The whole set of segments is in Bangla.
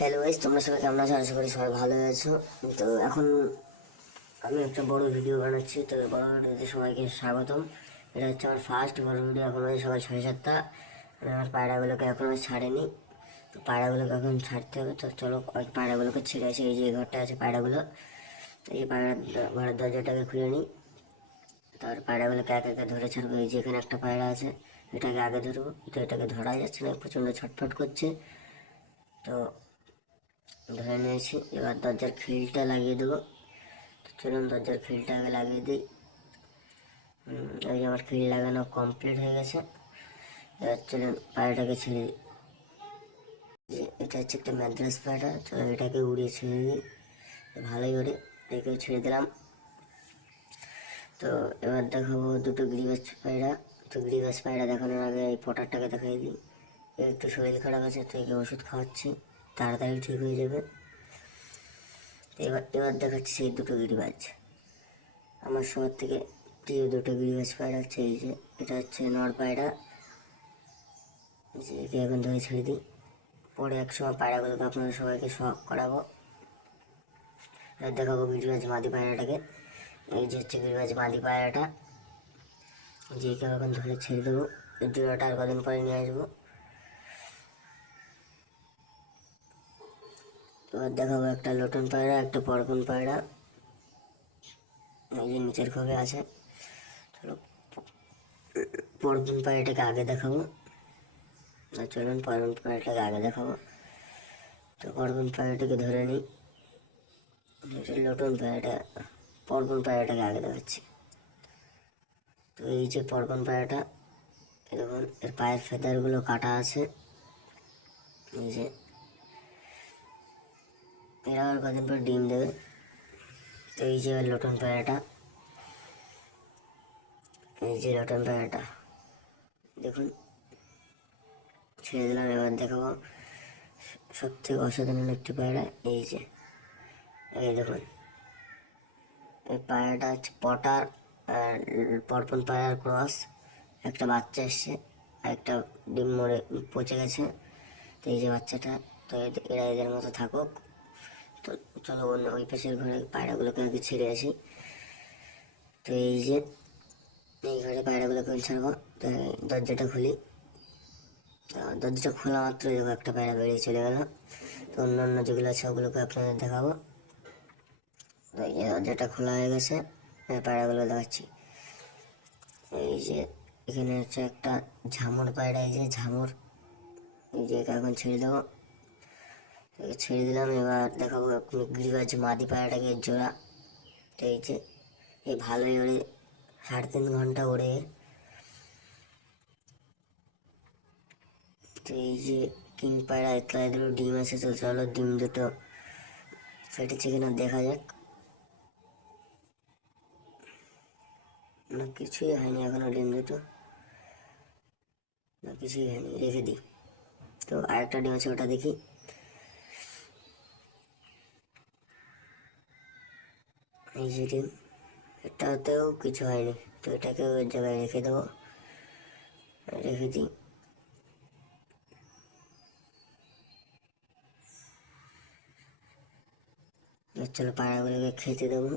হ্যালো গাইস, তোমরা সবাই কেমন আছো? আশা করি সবাই ভালো আছো। তো এখন আমি একটা বড় ভিডিও বানাচ্ছি। তো বড় ভিডিওতে সবাইকে স্বাগতম। এটা হচ্ছে আমার ফার্স্ট বড় ভিডিও। এখন হচ্ছে সকাল 7:30। আমি আমার পায়রাগুলোকে এখনও ছাড়েনি। তো পায়রাগুলোকে এখন ছাড়তে হবে। তো চলো ওই পায়রাগুলোকে ছেড়ে আসি। এই যে ঘরটা আছে পায়রাগুলো, এই পায়রা ঘরের দরজাটাকে খুলে নিই। তারপর পায়রাগুলোকে এক একে ধরে ছাড়বো। এই যে এখানে একটা পায়রা আছে, এটাকে আগে ধরবো। তো এটাকে ধরা যাচ্ছে না, প্রচণ্ড ছটফট করছে। তো ধরে নিয়েছি। এবার দরজার খিলটা লাগিয়ে দেবো। তো চলুন দরজার খিলটা আগে লাগিয়ে দিই। ওই যে আমার খিল লাগানো কমপ্লিট হয়ে গেছে। এবার চলুন পায়রাটাকে ছেড়ে দিই। যে এটা হচ্ছে একটা ম্যাদ্রাস পায়রা। চলো এটাকে উড়িয়ে ছেড়ে দিই। ভালোই ওড়ে, এটাকেও ছেড়ে দিলাম। তো এবার দেখাবো দুটো গিরিবাজ পায়রা। তো গিরিবাজ পায়রা দেখানোর আগে এই পটারটাকে দেখাই দিই। এর একটু শরীর খারাপ আছে, তো একে ওষুধ খাওয়াচ্ছি, তাড়াতাড়ি ঠিক হয়ে যাবে। এবার এবার দেখাচ্ছি সেই দুটো গিরিবাজ। আমার সবার থেকে প্রিয় দুটো গিরিবাজ পায়রা হচ্ছে এই যে, এটা হচ্ছে নর পায়রা। যে একে এখন ধরে ছেড়ে দিই। পরে একসময় পায়রাগুলোকে আপনাদের সবাইকে শখ করাবো। এবার দেখাবো গিরিবাজ মাদি পায়রাটাকে। এই যে হচ্ছে গিরিবাজ মাদি পায়রাটা, যে একে এখন ধরে ছেড়ে দেবো। এই জোড়াটা আর কদিন পরে নিয়ে আসবো। এবার দেখাবো একটা লটন পায়রা, একটা পরগন পায়রা। এই যে নিচের খোপে আছে। চলো পরগন পায়রাটাকে আগে দেখাবো। চলুন পরগন পায়রাটাকে আগে দেখাবো। তো পরগন পায়রাটাকে ধরে নিই। লটন পায়রাটা, পরগন পায়রাটাকে আগে দেখাচ্ছি। তো এই যে পরগন পায়রাটা, দেখুন এর পায়ের ফেদারগুলো কাটা আছে। এই যে এরা আর কদিন পর ডিম দেবে। তো এই যে লটন পায়রাটা, এই যে লটন পায়রাটা দেখুন ছেড়ে দিলাম। এবার দেখাবো সব থেকে অসাধারণ একটি পায়রা। এই যে এই দেখুন, এই পায়রাটা হচ্ছে পটার আর পরপন পায়রার ক্রস। একটা বাচ্চা এসছে, আর একটা ডিম মরে পচে গেছে। তো এই যে বাচ্চাটা, তো এরা এদের মতো থাকুক। তো চলো অন্য ওই পাশের ঘরে পায়রাগুলোকে আগে ছেড়ে আসি। তো এই যে এই ঘরে পায়রাগুলোকে ছাড়বো। তো দরজাটা খুলি। তো দরজাটা খোলা মাত্র দেখো একটা পায়রা বেরিয়ে চলে গেল। তো অন্য অন্য যেগুলো আছে ওগুলোকে আপনাদের দেখাবো। তো এই যে দরজাটা খোলা হয়ে গেছে, পায়রাগুলো দেখাচ্ছি। এই যে এখানে হচ্ছে একটা ঝামর পায়রা, এই যে ঝামর। এই যে একে এখন ছেড়ে দেবো। ছেড়ে দিলাম। এবার দেখাবো গিরিবাজ মাদি পায়রাটাকে জোড়া। তো এই যে এই ভালোই ওড়ে, 3.5 ঘন্টা ওড়ে। তো এই যে কিং পায়রা, এতলায় দুটো ডিম আছে। তো চলো ডিম দুটো ফেটেছে কিনা দেখা যাক। না কিছুই হয়নি এখনো, ডিম দুটো না কিছুই হয়নি, রেখে দিই। তো আরেকটা ডিম আছে, ওটা দেখি। এই যে ডিম, এটাতেও কিছু হয়নি। তো এটাকে ওই জায়গায় রেখে দেবো, রেখে দিই। চলো পায়রাগুলোকে খেতে দেবো।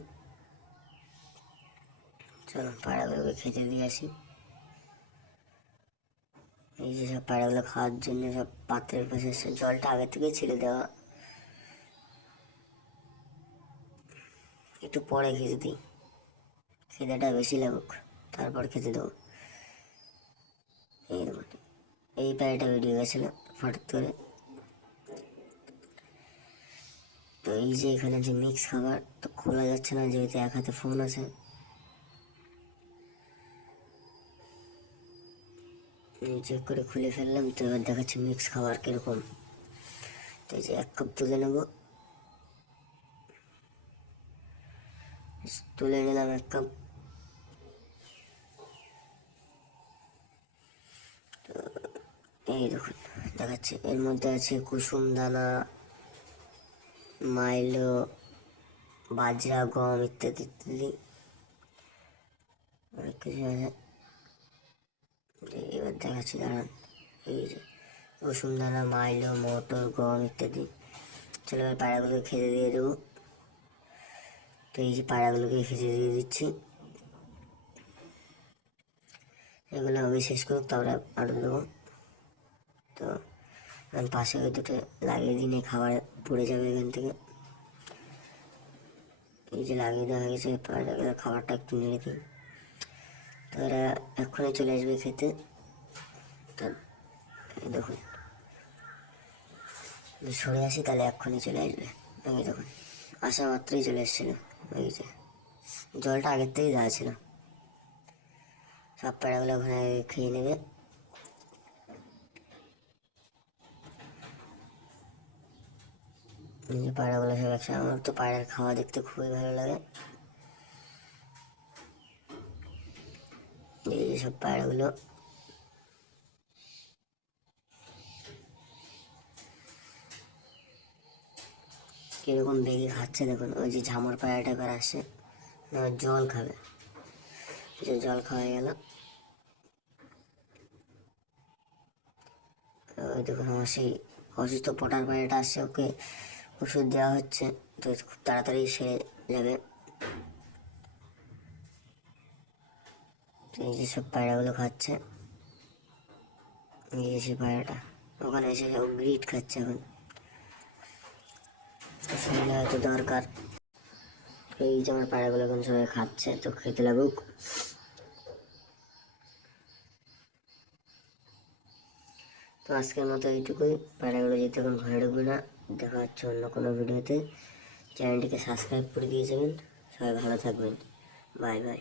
চলো পায়রাগুলোকে খেতে দিয়ে আসি। এই যে সব পায়রাগুলো খাওয়ার জন্য সব পাত্রের পাশে এসে জলটা আগে থেকেই ছেড়ে দেওয়া। একটু পরে খেতে দিই, খিদেটা বেশি লাগুক, তারপর খেতে দেবো। এই দেখুন এই পায়রাটা বেরিয়ে গেছিলো হঠাৎ করে। তো এই যে এখানে যে মিক্স খাবার, তো খোলা যাচ্ছে না যেহেতু এক হাতে ফোন আছে। চেক করে খুলে ফেললাম। তো এবার দেখাচ্ছে মিক্স খাবার কীরকম। তো এই যে 1 কাপ তুলে নেব। তুলে নিলাম 1 কাপ। এই দেখুন দেখাচ্ছে এর মধ্যে আছে কুসুম দানা, মাইলো, বাজরা, গম ইত্যাদি ইত্যাদি অনেক কিছু আছে। এবার দেখাচ্ছি দাঁড়ান। এই যে কুসুম দানা, মাইলো, মটর, গম ইত্যাদি। চলো এবার পায়রাগুলোকে খেতে দিয়ে দেবো। তো এই যে পায়রাগুলোকে খেতে দিয়ে দিচ্ছি, এগুলো হবে শেষ করুক, তারপরে আরও দেবো। তো পাশে ওই দুটো লাগিয়ে দিনে খাবার পড়ে যাবে এখান থেকে। এই যে লাগিয়ে দেওয়া হয়ে গেছে, পায়রাগুলোর খাবারটা একটু নেড়ে দিই। তো এরা এক্ষুনি চলে আসবে খেতে। তো এই দেখুন, সরে আসি তাহলে এক্ষুনি চলে আসবে। এই দেখুন, আসা মাত্রই চলে এসেছিলো। ওই যে জলটা আগের থেকেই দেওয়া ছিল। সব পায়রাগুলো ওখানে খেয়ে নেবে। এই যে পায়রাগুলো সব একসাথে, আমার তো পায়রার খাওয়া দেখতে খুবই ভালো লাগে। এই যে সব পায়রাগুলো কিরকম বেগে খাচ্ছে দেখুন। ওই যে ঝামর পায়রাটা এবার আসছে, জল খাবে। যে জল খাওয়া গেল। ওই দেখুন আমার সেই অসুস্থ পটার পায়রাটা আসছে, ওকে ওষুধ দেওয়া হচ্ছে, তো খুব তাড়াতাড়ি সেরে যাবে। এই যে সব পায়রাগুলো খাচ্ছে। এই যে সে পায়রাটা ওখানে এসে ও গ্রিট খাচ্ছে এখন, শরীরে হয়তো দরকার। এই যে আমার পায়রাগুলো এখন সবাই খাচ্ছে, তো খেতে লাগুক। তো আজকের মতো এইটুকুই। পায়রাগুলো যেতে এখন ঘরে ঢুকবে না। দেখা হচ্ছে অন্য কোনো ভিডিওতে। চ্যানেলটিকে সাবস্ক্রাইব করে দিয়ে যাবেন। সবাই ভালো থাকবেন। Bye bye.